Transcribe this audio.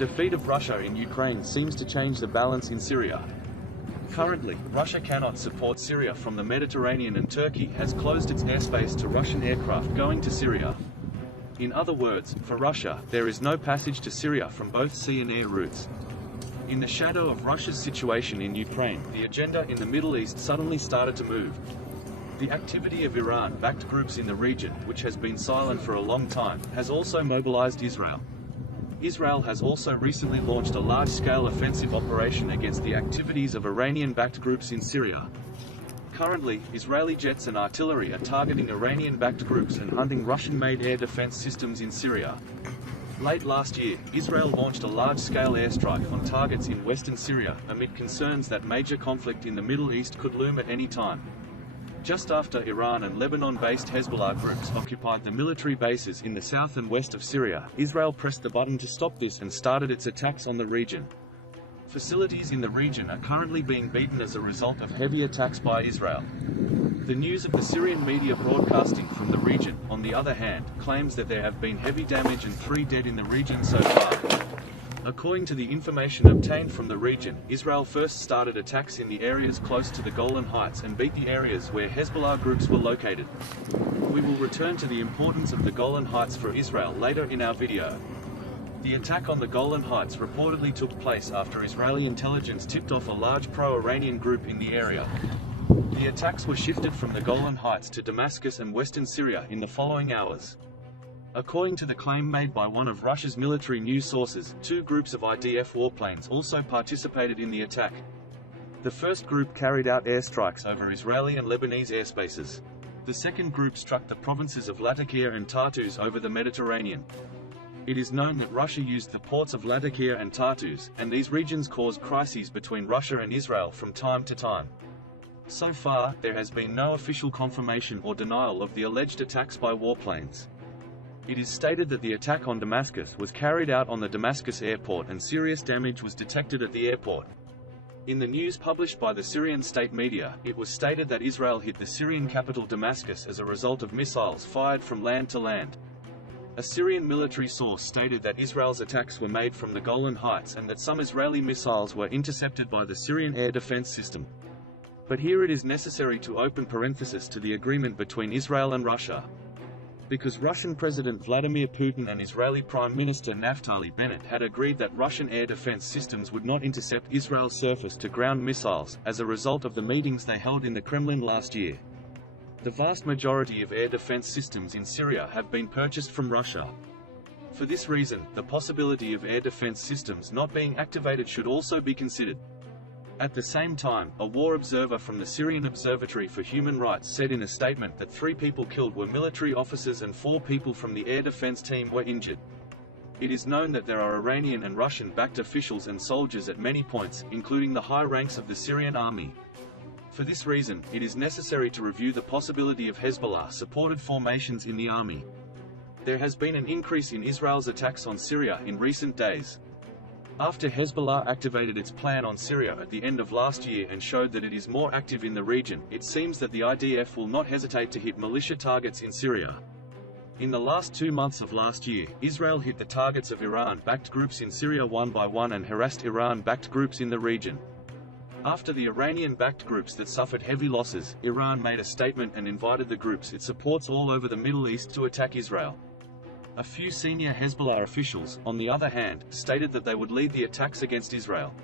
defeat of Russia in Ukraine seems to change the balance in Syria. Currently, Russia cannot support Syria from the Mediterranean, and Turkey has closed its airspace to Russian aircraft going to Syria. In other words, for Russia, there is no passage to Syria from both sea and air routes. In the shadow of Russia's situation in Ukraine, the agenda in the Middle East suddenly started to move. The activity of Iran-backed groups in the region, which has been silent for a long time, has also mobilized Israel. Israel has also recently launched a large-scale offensive operation against the activities of Iranian-backed groups in Syria. Currently, Israeli jets and artillery are targeting Iranian-backed groups and hunting Russian-made air defense systems in Syria. Late last year, Israel launched a large-scale airstrike on targets in western Syria, amid concerns that major conflict in the Middle East could loom at any time. Just after Iran and Lebanon-based Hezbollah groups occupied the military bases in the south and west of Syria, Israel pressed the button to stop this and started its attacks on the region. Facilities in the region are currently being beaten as a result of heavy attacks by Israel. The news of the Syrian media broadcasting from the region, on the other hand, claims that there have been heavy damage and 3 dead in the region so far. According to the information obtained from the region, Israel first started attacks in the areas close to the Golan Heights and beat the areas where Hezbollah groups were located. We will return to the importance of the Golan Heights for Israel later in our video. The attack on the Golan Heights reportedly took place after Israeli intelligence tipped off a large pro-Iranian group in the area. The attacks were shifted from the Golan Heights to Damascus and western Syria in the following hours. According to the claim made by one of Russia's military news sources, 2 groups of IDF warplanes also participated in the attack. The first group carried out airstrikes over Israeli and Lebanese airspaces. The second group struck the provinces of Latakia and Tartus over the Mediterranean. It is known that Russia used the ports of Latakia and Tartus, and these regions caused crises between Russia and Israel from time to time. So far, there has been no official confirmation or denial of the alleged attacks by warplanes. It is stated that the attack on Damascus was carried out on the Damascus airport and serious damage was detected at the airport. In the news published by the Syrian state media, it was stated that Israel hit the Syrian capital Damascus as a result of missiles fired from land to land. A Syrian military source stated that Israel's attacks were made from the Golan Heights and that some Israeli missiles were intercepted by the Syrian air defense system. But here it is necessary to open parenthesis to the agreement between Israel and Russia. Because Russian President Vladimir Putin and Israeli Prime Minister Naftali Bennett had agreed that Russian air defense systems would not intercept Israel's surface-to-ground missiles, as a result of the meetings they held in the Kremlin last year. The vast majority of air defense systems in Syria have been purchased from Russia. For this reason, the possibility of air defense systems not being activated should also be considered. At the same time, a war observer from the Syrian Observatory for Human Rights said in a statement that 3 people killed were military officers and 4 people from the air defense team were injured. It is known that there are Iranian and Russian-backed officials and soldiers at many points, including the high ranks of the Syrian army. For this reason, it is necessary to review the possibility of Hezbollah-supported formations in the army. There has been an increase in Israel's attacks on Syria in recent days. After Hezbollah activated its plan on Syria at the end of last year and showed that it is more active in the region, it seems that the IDF will not hesitate to hit militia targets in Syria. In the last 2 months of last year, Israel hit the targets of Iran-backed groups in Syria one by one and harassed Iran-backed groups in the region. After the Iranian-backed groups that suffered heavy losses, Iran made a statement and invited the groups it supports all over the Middle East to attack Israel. A few senior Hezbollah officials, on the other hand, stated that they would lead the attacks against Israel.